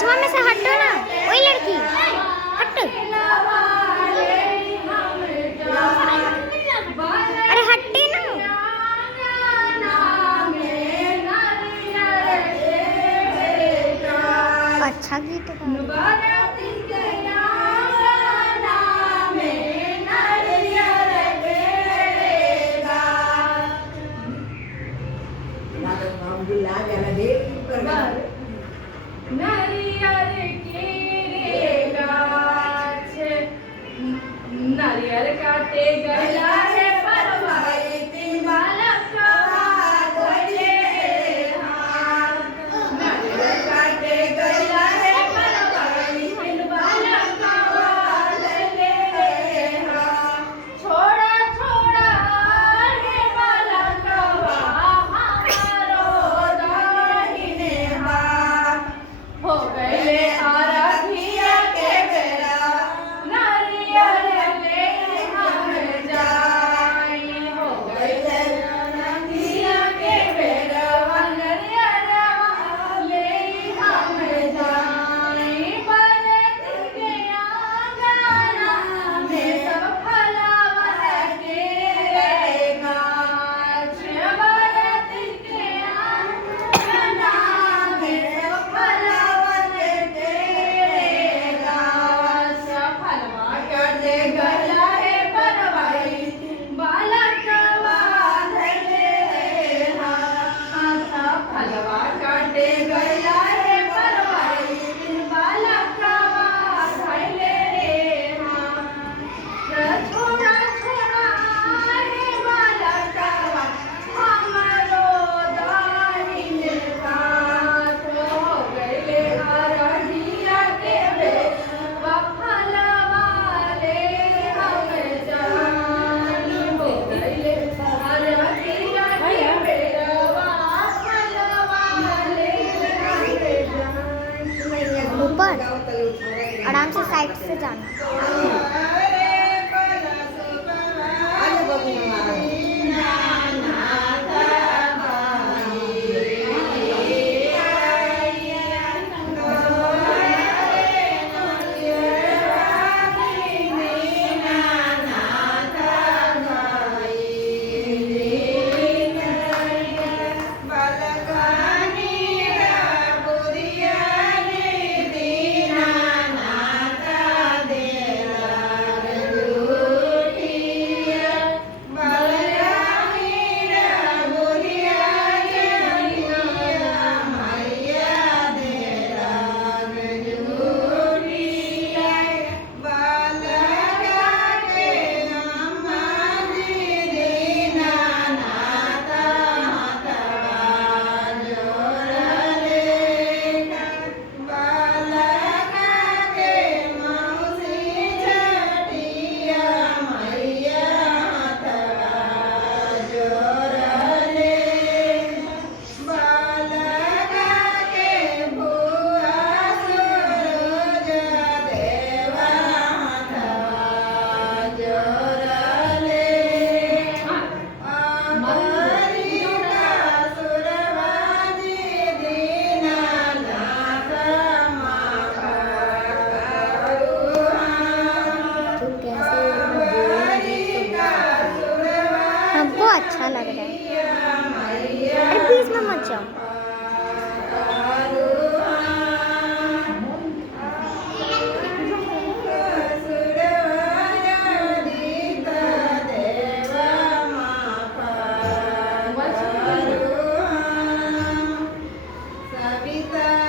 बीचवा में से हटो ना, वही लड़की हट। अरे हटे ना। अच्छा गीत नारियल काटे गला है परवाई तीन बालक धोले हाथ। नारियल काटे गला है परवाई तीन बालक धोले हाथ। छोड़ा छोड़ा रे बालक हमारो दाहिने हाथ। हो गए आराधिया के बेरा नारियल ले हम जाई। हो गए आराधिया के बेरा नारियल ले हम जाई। बरत के आंगना में सब फलावर के गाछ। बरत के आंगना में सब फलावर के गाछ। फलवा काटे गला है परवाई बालक धोले हाथ। फलवा काटे गला है परवाई बालक धोले हाथ। छोड़ा छोड़ा रे बालक हमरो दाहिने हाथ। हो गए आराधिया के बेरा फलवा ले हम जाई। हो गए आराधिया के बेरा फलवा ले हम जाई। ऊपर आराम से साइड से जाना। हमको अच्छा लग रहा है। अरे बीच में मत जाओ। सविता